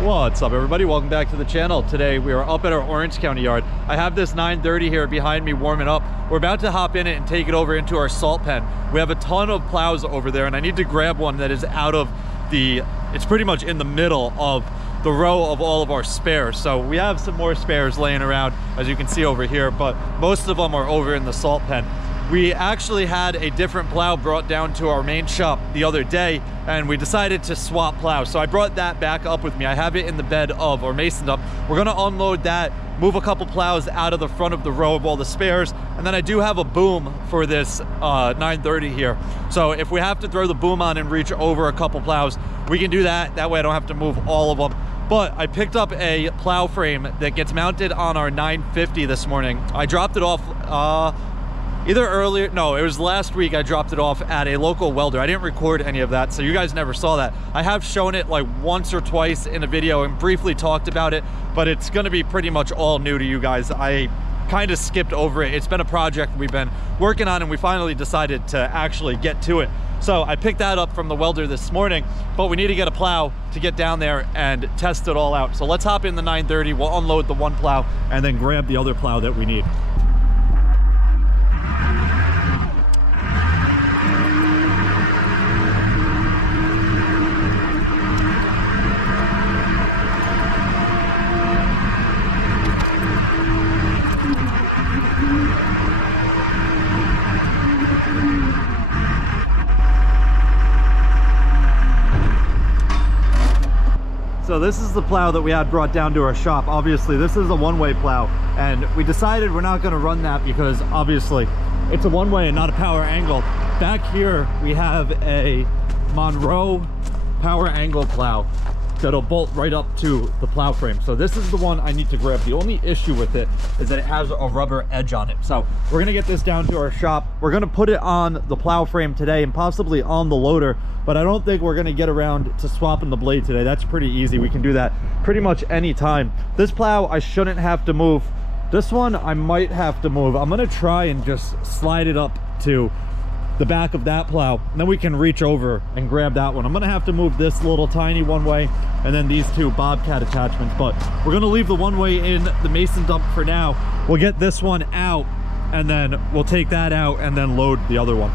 What's up, everybody? Welcome back to the channel. Today we are up at our Orange County yard. I have this 930 here behind me warming up. We're about to hop in it and take it over into our salt pen. We have a ton of plows over there and I need to grab one that is out of the, it's pretty much in the middle of the row of all of our spares. So we have some more spares laying around, as you can see over here, but most of them are over in the salt pen. We actually had a different plow brought down to our main shop the other day and we decided to swap plows. So I brought that back up with me. I have it in the bed of our mason dump. We're gonna unload that, move a couple plows out of the front of the row of all the spares. And then I do have a boom for this 930 here. So if we have to throw the boom on and reach over a couple plows, we can do that. That way I don't have to move all of them. But I picked up a plow frame that gets mounted on our 950 this morning. I dropped it off either earlier, no, it was last week. I dropped it off at a local welder. I didn't record any of that, so you guys never saw that. I have shown it like once or twice in a video and briefly talked about it, but it's gonna be pretty much all new to you guys. I kind of skipped over it. It's been a project we've been working on and we finally decided to actually get to it. So I picked that up from the welder this morning, but we need to get a plow to get down there and test it all out. So let's hop in the 930, we'll unload the one plow and then grab the other plow that we need. So this is the plow that we had brought down to our shop. Obviously, this is a one-way plow, and we decided we're not going to run that because obviously it's a one-way and not a power angle. Back here, we have a Monroe power angle plow that'll bolt right up to the plow frame. So this is the one I need to grab. The only issue with it is that it has a rubber edge on it. So we're gonna get this down to our shop. We're gonna put it on the plow frame today and possibly on the loader, but I don't think we're gonna get around to swapping the blade today. That's pretty easy. We can do that pretty much any time. This plow, I shouldn't have to move. This one, I might have to move. I'm gonna try and just slide it up to the back of that plow, and then we can reach over and grab that one. I'm gonna have to move this little tiny one way and then these two bobcat attachments, but we're gonna leave the one way in the mason dump for now. We'll get this one out and then we'll take that out and then load the other one.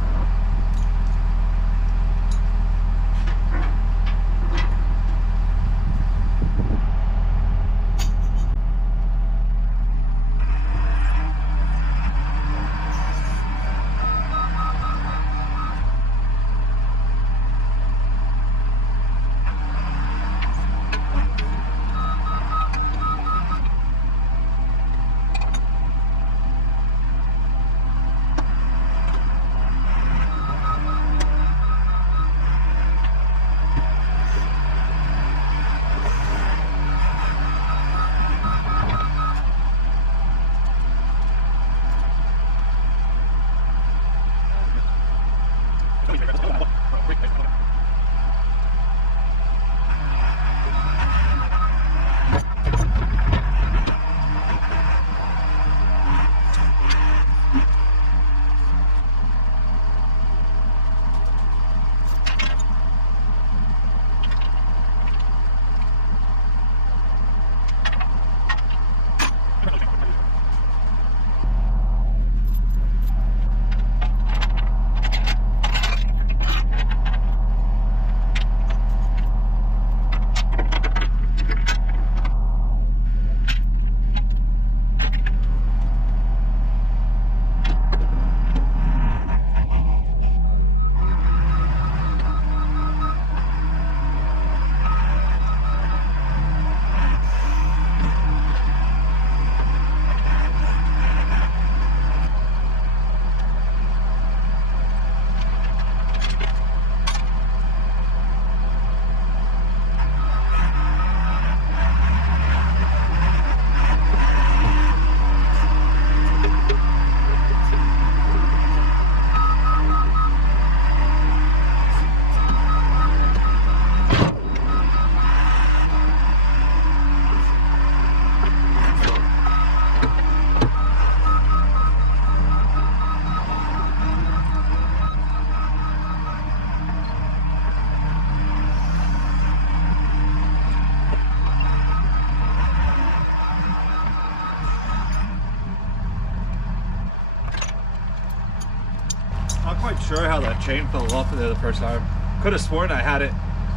sure how that chain fell off of there the first time. Could have sworn I had it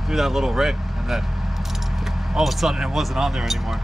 through that little ring, and then all of a sudden it wasn't on there anymore.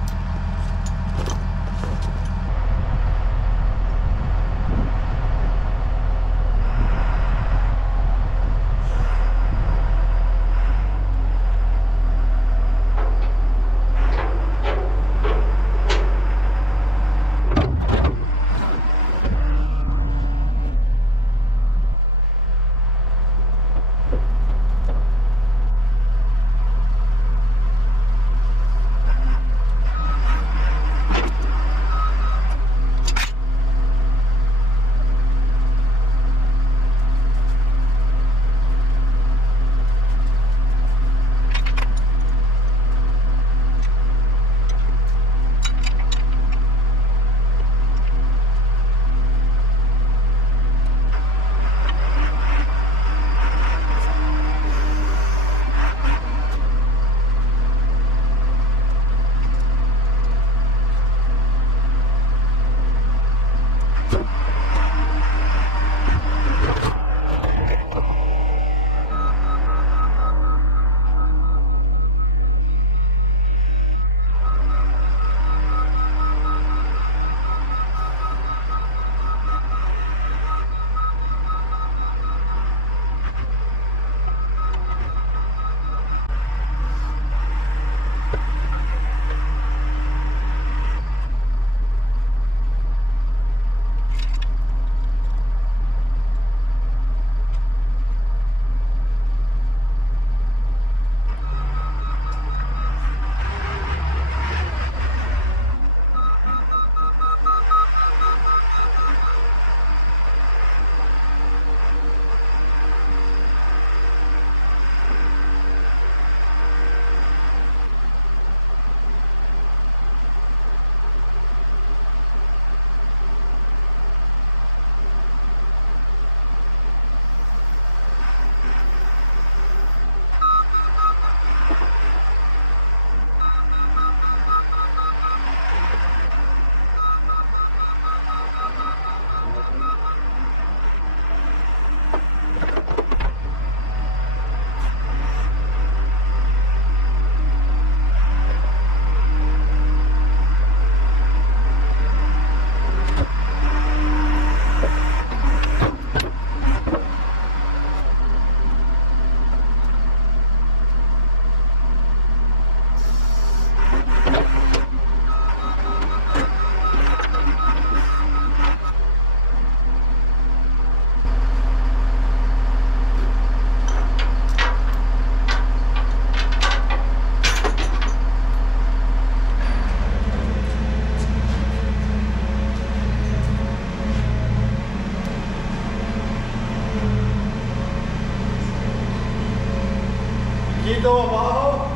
Piquito abajo.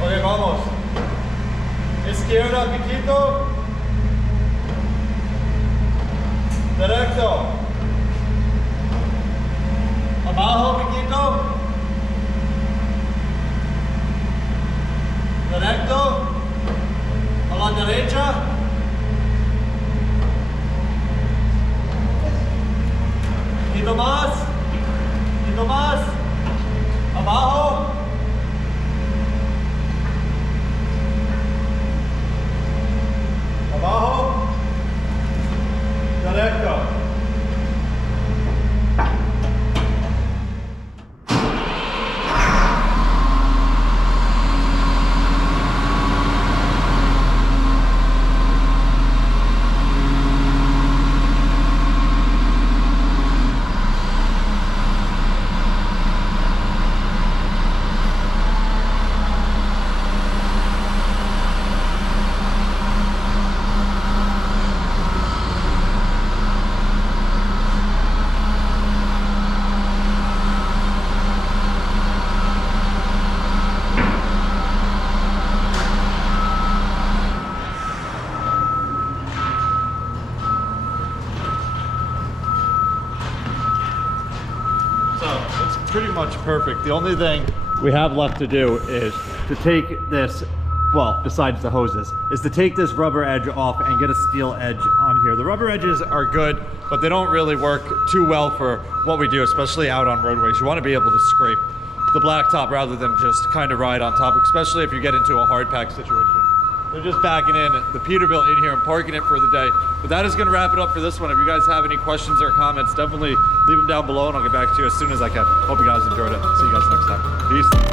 Ok, vamos. Izquierda, piquito. Derecho. Abajo, piquito. Derecho. A la derecha. Poquito más. Poquito más. Abajo. Abajo. Derecho. Pretty much perfect. The only thing we have left to do is to take this well, besides the hoses, is to take this rubber edge off and get a steel edge on here. The rubber edges are good, but they don't really work too well for what we do, especially out on roadways. You want to be able to scrape the blacktop rather than just kind of ride on top, especially if you get into a hard pack situation. They're just backing in the Peterbilt in here and parking it for the day. But that is going to wrap it up for this one. If you guys have any questions or comments, definitely leave them down below and I'll get back to you as soon as I can. Hope you guys enjoyed it. See you guys next time. Peace.